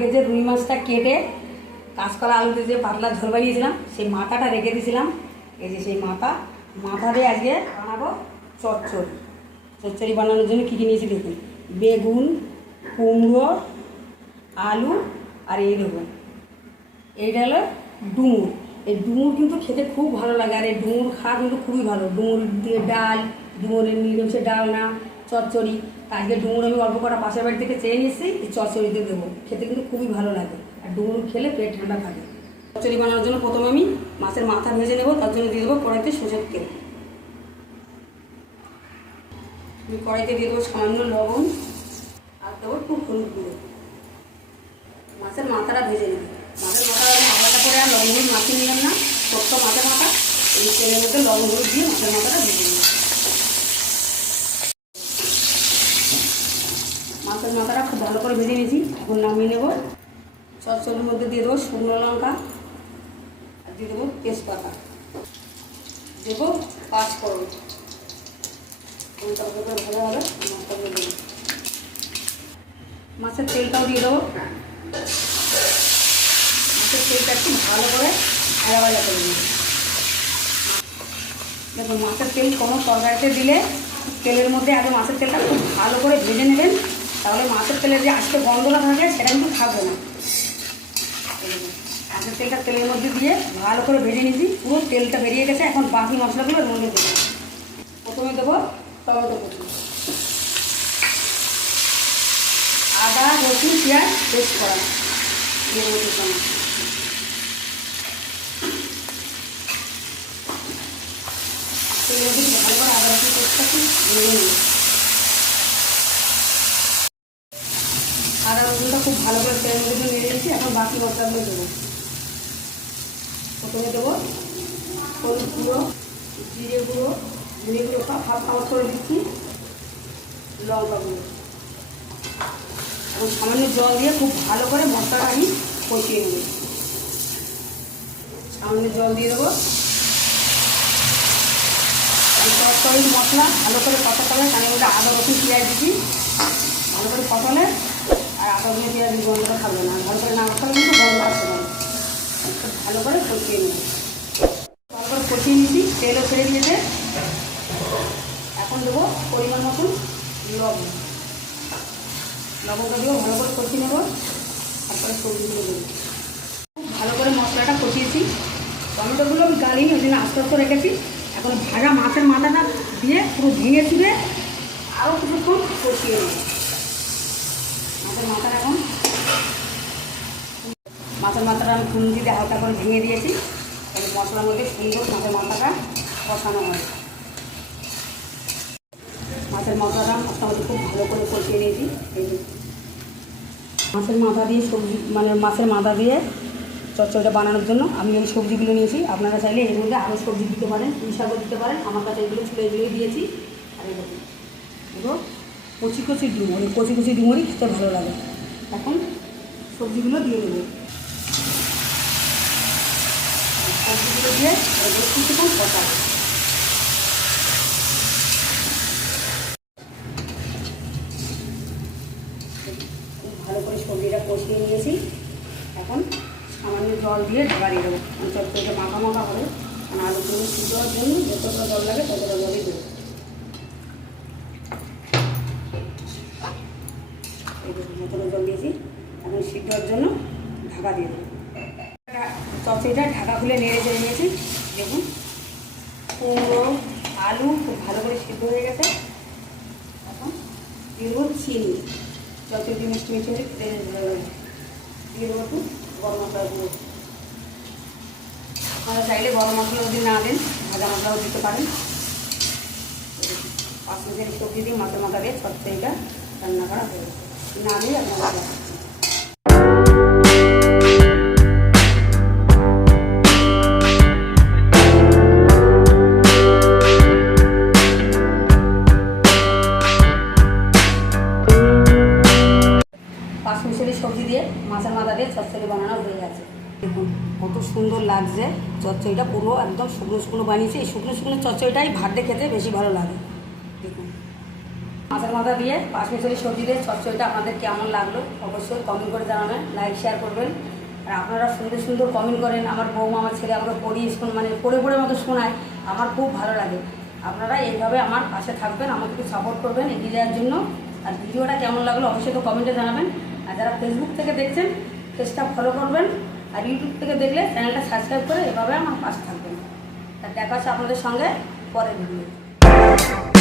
রুই মাছটা কেটে কাঁচকলা আলুতে যে পাতলা ঝোল বানিয়েছিলাম, সেই মাথাটা রেখে দিয়েছিলাম। এই যে সেই মাথা মাথা দিয়ে আজকে বানাবো চচ্চড়ি। চচ্চড়ি বানানোর জন্য কী কী নিয়েছি দেখুন? বেগুন, কুমড়ো, আলু আর এই দেখুন। এইটা হলো ডুমুর। এই ডুমুর কিন্তু খেতে খুব ভালো লাগে, আর এই ডুমুর খাওয়া কিন্তু খুবই ভালো। ডুমুর দিয়ে ডাল, ডুমুরের নিরামিষের ডাল না চচ্চড়ি। তা আজকে ডুমুর আমি অল্প কটা পাশের বাড়ি থেকে চেয়ে নিয়েছি, এই চচ্চড়িতে দেবো। খেতে কিন্তু খুবই ভালো লাগে। আর ডুমুর খেলে পেট ঠান্ডা থাকে। চচ্চড়ি বানানোর জন্য প্রথমে আমি মাছের মাথা ভেজে নেব, তার জন্য দিয়ে দেবো কড়াইতে সরষের তেল। আমি কড়াইতে দিয়ে দেবো সামান্য লবণ আর দেবো একটু হলুদ গুঁড়ো। মাছের মাথাটা ভেজে নেবে। মাছের মাথাটা আমি আলাদা করে আর লবণ হলুদ মাখিয়ে নিলাম না ছোট্ট মাছের মাথা। এই তেলের মধ্যে লবণ হলুদ দিয়ে মাছের মাথাটা ভেজে নিলাম মাছের মাথাটা খুব ভালো করে ভেজে নিয়েছি, এখন নামিয়ে নেব। চচ্চড়ির মধ্যে দিয়ে দেবো শুকনো লঙ্কা, আর দিয়ে দেবো তেজপাতা। দেবো পাঁচ ফোড়ন কোনটা ভালো হবে মাছটা দেবো। মাছের তেলটাও দিয়ে দেবো। মাছের তেলটা একটু ভালো করে ভাজা ভাজা করে দিই দেখুন, মাছের তেল কোনো তরকারিতে দিলে তেলের মধ্যে আগে মাছের তেলটা খুব ভালো করে ভেজে নেবেন। তাহলে মাছের তেলের যে আজকে গন্ধটা থাকে, সেটা কিন্তু থাকবে না। মাছের তেলটা তেলের মধ্যে দিয়ে ভালো করে ভেজে নিয়েছি পুরো তেলটা বেরিয়ে গেছে, এখন বাকি মশলাগুলো এর মধ্যে দেবো। প্রথমে দেবো টমেটো আদা, রসুন, পেঁয়াজ পেস্ট করা। ভালো করে আদা রসুন পেস্টটা একটু ভেজে নেব আদা রসুনটা খুব ভালো করে তেলের মধ্যে নেড়ে দিয়েছি এখন বাকি মশলাগুলো দেবো। প্রথমে দেবো হলুদ গুঁড়ো, জিরে গুঁড়ো, ধনে গুঁড়ো, সব হাফ করে দিচ্ছি, লঙ্কা গুঁড়ো। এবং সামান্য জল দিয়ে খুব ভালো করে মশলাটা আমি কষিয়ে নেব। সামান্য জল দিয়ে দেবো। তরকারি মশলা ভালো করে কষাতে হবে তার মধ্যে আদা রসুন পেঁয়াজ দিচ্ছি। ভালো করে কষালে আর আদা রসুন পেঁয়াজ গন্ধটা থাকবে না। ভালো করে না কষালে কিন্তু গন্ধ আসতে পারে ভালো করে কষিয়ে নেব ভালো করে কষিয়ে নিয়েছি, তেলও ছেড়ে দিয়েছে। এখন দেবো পরিমাণ মতন লবণ। লবণটা দিয়েও ভালো করে কষিয়ে নেব। তারপরে সবজিগুলো দেবো। খুব ভালো করে মশলাটা কষিয়েছি। টমেটোগুলো আমি গালিনি, ওই জন্য আস্তে আস্তে রেখেছি। এখন ভাজা মাছের মাথাটা দিয়ে পুরো ভেঙে চুড়ে আরও কিছুক্ষণ কষিয়ে নেব। মাথাটা এখন মাছের মাথাটা আমি খুন্তি দিয়ে হালকা করে ভেঙে দিয়েছি। এই মশলার মধ্যে সুন্দর মাছের মাথাটা কষানো হয় মাছের মাথাটা মশলার মধ্যে খুব ভালো করে কষিয়ে নিয়েছি। মাছের মাথা দিয়ে সবজি মানে মাছের মাথা দিয়ে চচ্চড়িটা বানানোর জন্য আমি এই সবজিগুলো নিয়েছি। আপনারা চাইলে এর মধ্যে আরও সবজি দিতে পারেন, পুঁই শাকও দিতে পারেন। আমার কাছে এগুলো ছিল দিয়েছি। আর এগুলো কচি কচি ডুমুরি কচি কচি ডুমুরি খেতে ভালো লাগে। এখন সবজিগুলো দিয়ে দেবো। সবজিগুলো দিয়ে কিছুক্ষণ কষাবো ভালো করে সবজিটা কষিয়ে নিয়েছি। এখন সামান্য জল দিয়ে ঢাকা দিয়ে দেবো। কারণ চচ্চড়িটা মাখা মাখা হবে। কারণ আলুগুলো সিদ্ধ জন্য যতটা জল লাগে ততটা জলই দেবো। দেখুন জল দিয়েছি। এখন সিদ্ধ হওয়ার জন্য ঢাকা দিয়ে দেবো। চচ্চড়িটা ঢাকা খুলে নেড়ে চেড়ে নিয়েছি। দেখুন কুমড়ো আলু খুব ভালো করে সিদ্ধ হয়ে গেছে। এখন দিয়ে দেবো চিনি। চচ্চড়ি মিষ্টি মিষ্টি হলে দিয়ে দেবো একটু গরম মশলা গুঁড়ো। আপনারা চাইলে গরম মশলা যদি না দেন, ভাজা মশলাও দিতে পারেন। পাঁচ মিনিটের সবজি দিয়ে মাথা মাথা দিয়ে চচ্চড়িটা রান্না করা হবে না দিয়ে আপনারা দেখাচ্ছি সবজি দিয়ে মাছের মাথা দিয়ে চচ্চড়ি বানানো হয়ে গেছে। দেখুন, কত সুন্দর লাগছে। চচ্চড়িটা পুরো একদম শুকনো শুকনো বানিয়েছি। এই শুকনো শুকনো চচ্চড়িটাই ভাত খেতে বেশি ভালো লাগে। মাছের মাথা দিয়ে পাঁচমিশালি সবজি দিয়ে চচ্চড়িটা আপনাদের কেমন লাগল অবশ্যই কমেন্ট করে জানাবেন লাইক শেয়ার করবেন। আর আপনারা সুন্দর সুন্দর কমেন্ট করেন, আমার বৌমা, আমার ছেলে আমাকে পড়িয়ে মানে পড়ে পড়ে আমাকে শোনায়, আমার খুব ভালো লাগে। আপনারা এইভাবে আমার পাশে থাকবেন, আমাকে একটু সাপোর্ট করবেন, এগিয়ে যাওয়ার জন্য। আর ভিডিওটা কেমন লাগল অবশ্যই তো কমেন্টে জানাবেন। আর যারা ফেসবুক থেকে দেখছেন, পেজটা ফলো করবেন। আর ইউটিউব থেকে দেখলে চ্যানেলটা সাবস্ক্রাইব করে এভাবে আমার পাশে থাকবেন। আর দেখা হচ্ছে আপনাদের সঙ্গে পরের ভিডিও